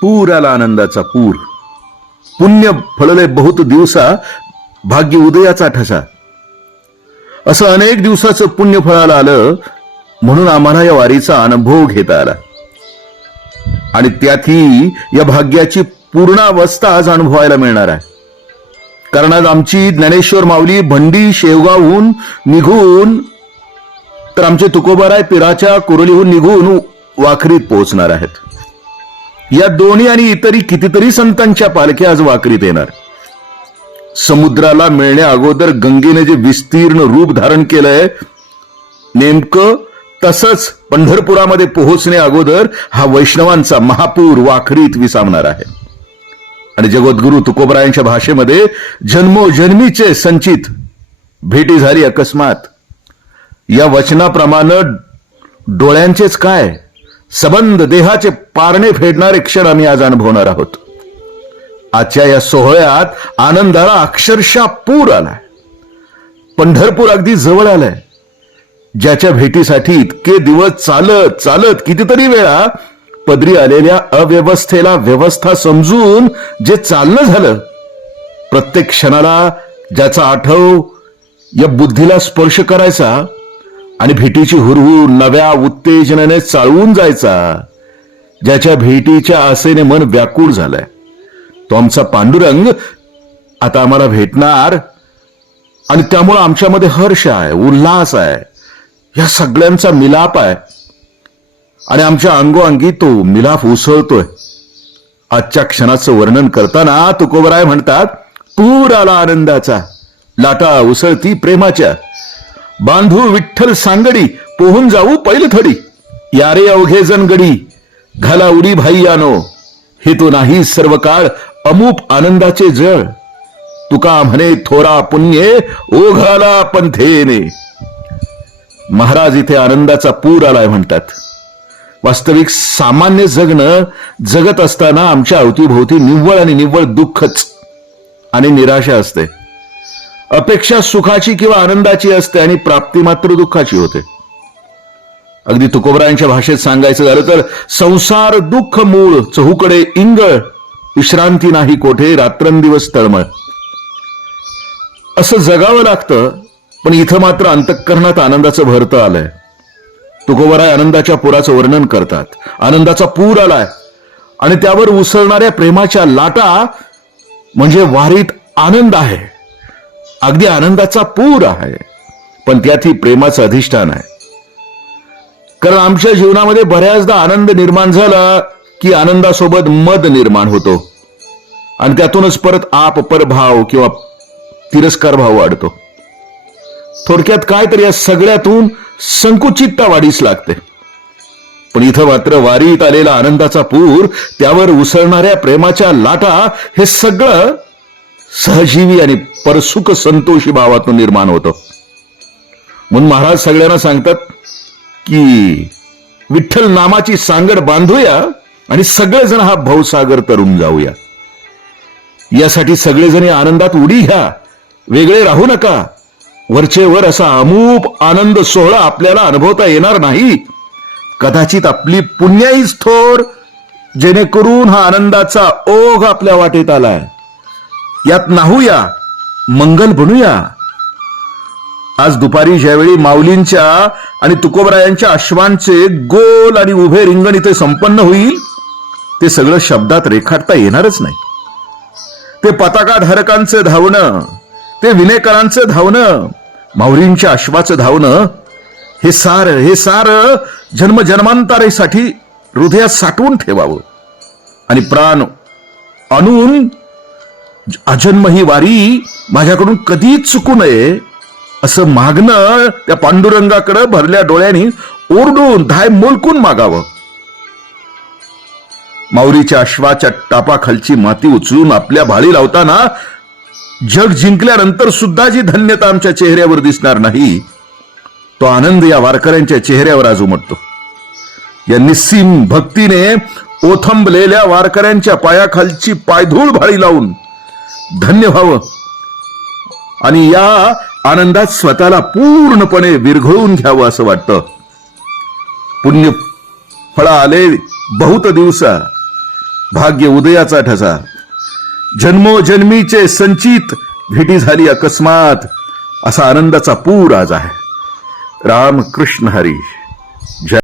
पूर आला आनंदाचा पूर. पुण्य फळले बहुत दिवसा, भाग्य उदयाचा ठसा. असं अनेक दिवसाचं पुण्य फळाला आलं, म्हणून आम्हाला या वारीचा अनुभव घेता आला. आणि त्यातही या भाग्याची पूर्णावस्था आज अनुभवायला मिळणार आहे. कारण आज आमची ज्ञानेश्वर माऊली भंडी शेवगावहून निघून तर आमचे तुकोबाराय पिराच्या कुरोलीहून निघून वाखरीत पोहोचणार आहेत. या दोन्ही आणि इतरही कितीतरी संतांच्या पालख्या आज वाखरीत येणार. समुद्राला मिळण्या अगोदर गंगेने जे विस्तीर्ण रूप धारण केलंय, नेमकं तसंच पंढरपुरामध्ये पोहोचण्या अगोदर हा वैष्णवांचा महापूर वाखरीत विसावणार आहे. आणि जगद्गुरु तुकोबरायांच्या भाषेमध्ये जन्मोजन्मीचे संचित भेटी झाली अकस्मात. या वचनाप्रमाणे डोळ्यांचेच काय, सबंध देहाचे पारणे फेडणारे क्षण आम्ही आज अनुभवणार आहोत. आजच्या या सोहळ्यात आनंदाला अक्षरशः पूर आलाय. पंढरपूर अगदी जवळ आलंय. ज्याच्या भेटीसाठी इतके दिवस चालत चालत कितीतरी वेळा पदरी आलेल्या अव्यवस्थेला व्यवस्था समजून जे चालणं झालं, प्रत्येक क्षणाला ज्याचा आठव या बुद्धीला स्पर्श करायचा आणि भेटीची हुरहुर नव्या उत्तेजनाने चालवून जायचा, ज्याच्या भेटीच्या आसेने मन व्याकुळ झालंय, तो आमचा पांडुरंग आता आम्हाला भेटणार. आणि त्यामुळे आमच्यामध्ये हर्ष आहे, उल्हास आहे, या सगळ्यांचा मिलाप आहे. आणि आमच्या अंगोअंगी तो मिलाप उसळतोय. आजच्या क्षणाचं वर्णन करताना तुकोबराय म्हणतात, पूर आला आनंदाचा, लाटा उसळती प्रेमाच्या, बांधू विठ्ठल सांगडी, पोहून जाऊ पैलथडी, यारे अवघे जनगडी, घाला उडी भाई यानो, हे तो नाही सर्व काळ अमूप आनंदाचे जळ, तुका म्हणे थोरा पुण्ये ओघाला पंथेने. महाराज इथे आनंदाचा पूर आलाय म्हणतात. वास्तविक सामान्य जगणं जगत असताना आमच्या अवतीभोवती निव्वळ आणि निव्वळ दुःखच आणि निराशा असते. अपेक्षा सुखाची किंवा आनंदाची असते आणि प्राप्ती मात्र दुःखाची होते. अगदी तुकोबरायांच्या भाषेत सांगायचं झालं तर, संसार दुःख मूळ, चहूकडे इंगळ, विश्रांती नाही कोठे, रात्रंदिवस तळमळ. असं जगावं लागतं. पण इथं मात्र अंतःकरणात आनंदाचं भरतं आलंय. तुकोबराय आनंदाच्या पुराचं वर्णन करतात. आनंदाचा पूर आलाय आणि त्यावर उसळणाऱ्या प्रेमाच्या लाटा म्हणजे वारीत आनंद आहे. अगदी आनंदाचा पूर आहे, पण त्यातही प्रेमाचं अधिष्ठान आहे. कारण आमच्या जीवनामध्ये बऱ्याचदा आनंद निर्माण झाला की आनंदासोबत मद निर्माण होतो आणि त्यातूनच परत आप परभाव किंवा तिरस्कार भाव वाढतो. थोडक्यात काय तर या सगळ्यातून संकुचितता वाढीस लागते. पण इथं मात्र वारीत आलेला आनंदाचा पूर, त्यावर उसळणाऱ्या प्रेमाच्या लाटा, हे सगळं सहजीवी आणि परसुख संतोषी भावातून निर्माण होतं. म्हणून महाराज सगळ्यांना सांगतात की विठ्ठल नामाची सांगड बांधूया आणि सगळेजण हा भवसागर तरून जाऊया. यासाठी सगळेजण या आनंदात उडी घ्या, वेगळे राहू नका. वरचे वर असा अमूप आनंद सोहळा आपल्याला अनुभवता येणार नाही. कदाचित आपली पुण्याईच थोर, जेणेकरून हा आनंदाचा ओघ आपल्या वाटेत आलाय. यात नाहूया, मंगल बनूया. आज दुपारी ज्यावेळी माऊलींच्या आणि तुकोबरायांच्या अश्वांचे गोल आणि उभे रिंगण इथे संपन्न होईल, ते सगळं शब्दात रेखाटता येणारच नाही. ते पताकाधारकांचं धावणं, ते विनेकरांचं धावणं, माऊलींच्या अश्वाचं धावणं, हे सार जन्मजन्मांतरेसाठी हृदयात साठवून ठेवावं आणि प्राण आणून अजन्म ही वारी माझ्याकडून कधीच चुकू नये असं मागणं त्या पांडुरंगाकडे भरल्या डोळ्यांनी ओरडून धाय मोलकून मागावं. माऊलीच्या अश्वाच्या टापाखालची माती उचलून आपल्या भाळी लावताना जग जिंकल्यानंतर सुद्धा जी धन्यता आमच्या चेहऱ्यावर दिसणार नाही, तो आनंद या वारकऱ्यांच्या चेहऱ्यावर आज उमटतो. या निस्सीम भक्तीने ओथंबलेल्या वारकऱ्यांच्या पायाखालची पायधूळ भाळी लावून धन्य व्हावं आणि या आनंदात स्वतःला पूर्णपणे विरघळून घ्यावं असं वाटतं. पुण्य फळ आले बहुत दिवसा, भाग्य उदयाचा ठसा. जन्मोजन्मीचे संचित भेटी झाली अकस्मात, असा आनंदाचा पूर आज आहे. राम कृष्ण हरी.